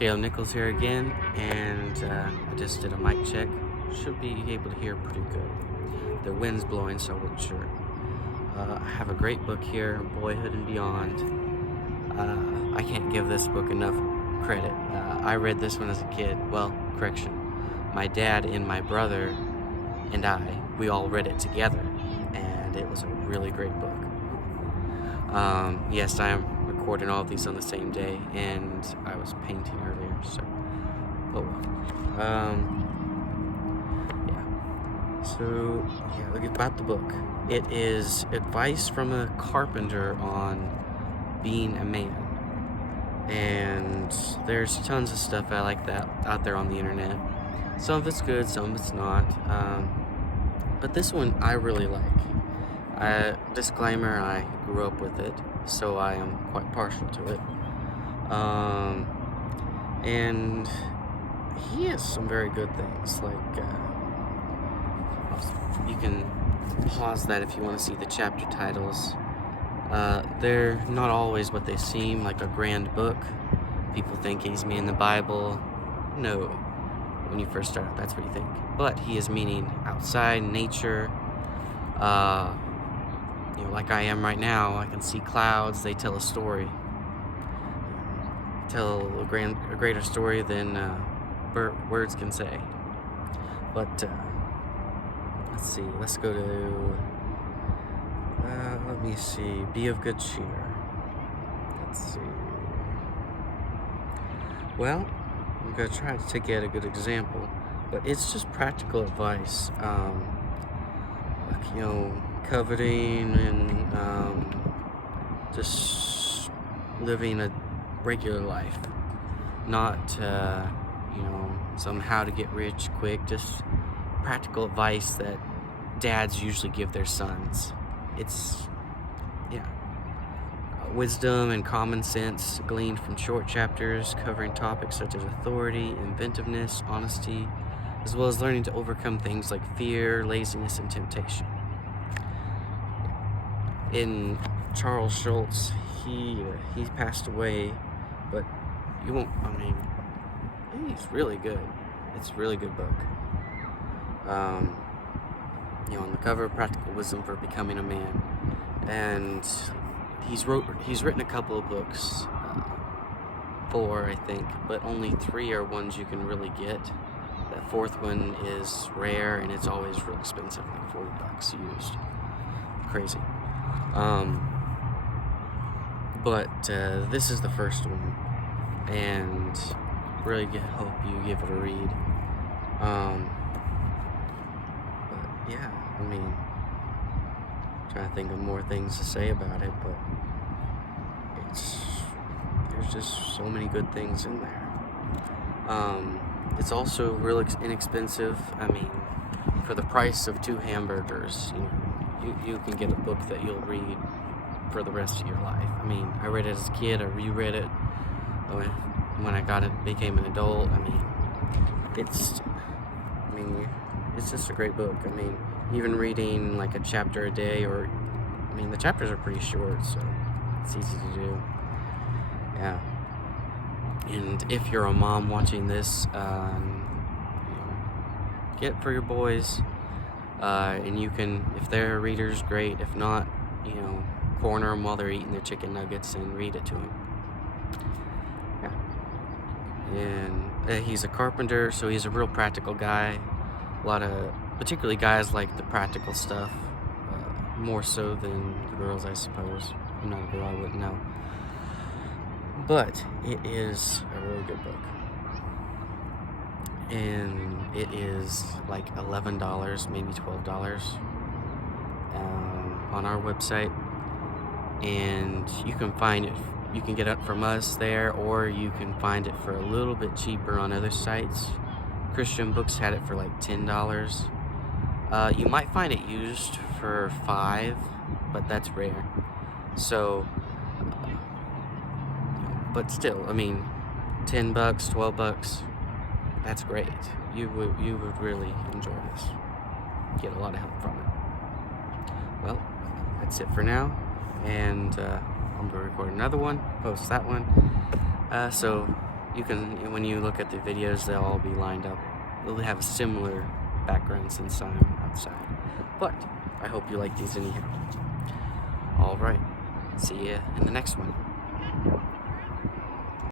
Caleb Nichols here again, and I just did a mic check. Should be able to hear pretty good. The wind's blowing, so I wasn't sure. I have a great book here, Boyhood Beyond. I can't give this book enough credit. I read this one as a kid. Well, correction. My dad and my brother and we all read it together, and it was a really great book. Yes, I am recording all of these on the same day, and I was painting earlier, so oh well. Look about the book. It is advice from a carpenter on being a man, and there's tons of stuff I like that out there on the internet. Some of it's good, some of it's not, but this one I really like. Disclaimer, I grew up with it, so I am quite partial to it. And he has some very good things, like, you can pause that if you want to see the chapter titles. They're not always what they seem, like a grand book. People think he's meaning the Bible. No, when you first start out, that's what you think. But he is meaning outside, nature, like I am right now. I can see clouds, they tell a story. Tell a greater story than words can say. But let's see, let's go to, let me see, be of good cheer. Let's see. Well, I'm going to try to get a good example, but it's just practical advice. Coveting and just living a regular life. Not, some how to get rich quick, just practical advice that dads usually give their sons. It's, wisdom and common sense gleaned from short chapters covering topics such as authority, inventiveness, honesty, as well as learning to overcome things like fear, laziness, and temptation. In Charles Schultz, he passed away, but he's really good. It's a really good book. On the cover, Practical Wisdom for Becoming a Man. And he's written a couple of books, 4 I think, but only 3 are ones you can really get. That 4th one is rare, and it's always real expensive, like $40 used. Crazy. But this is the first one, and really hope you give it a read. But yeah, trying to think of more things to say about it, but there's just so many good things in there. It's also real inexpensive. For the price of 2 hamburgers, you can get a book that you'll read for the rest of your life. I read it as a kid. I reread it when I became an adult. It's just a great book. Even reading like a chapter a day, or the chapters are pretty short, so it's easy to do. Yeah. And if you're a mom watching this, get it for your boys. And you can, if they're readers, great. If not, corner them while they're eating their chicken nuggets and read it to them. Yeah. And he's a carpenter, so he's a real practical guy. Particularly guys like the practical stuff, more so than the girls, I suppose. I'm not a girl, I wouldn't know. But it is a really good book. And it is like $11, maybe $12 on our website. And you can find it, you can get it from us there, or you can find it for a little bit cheaper on other sites. Christian Books had it for like $10. You might find it used for $5, but that's rare. So, but still, $10, $12, that's great. You would really enjoy this. Get a lot of help from it. Well, that's it for now, and I'm going to record another one, post that one. So you can, when you look at the videos, they'll all be lined up. They'll have a similar background since I'm outside. But I hope you like these anyhow. Alright, see ya in the next one.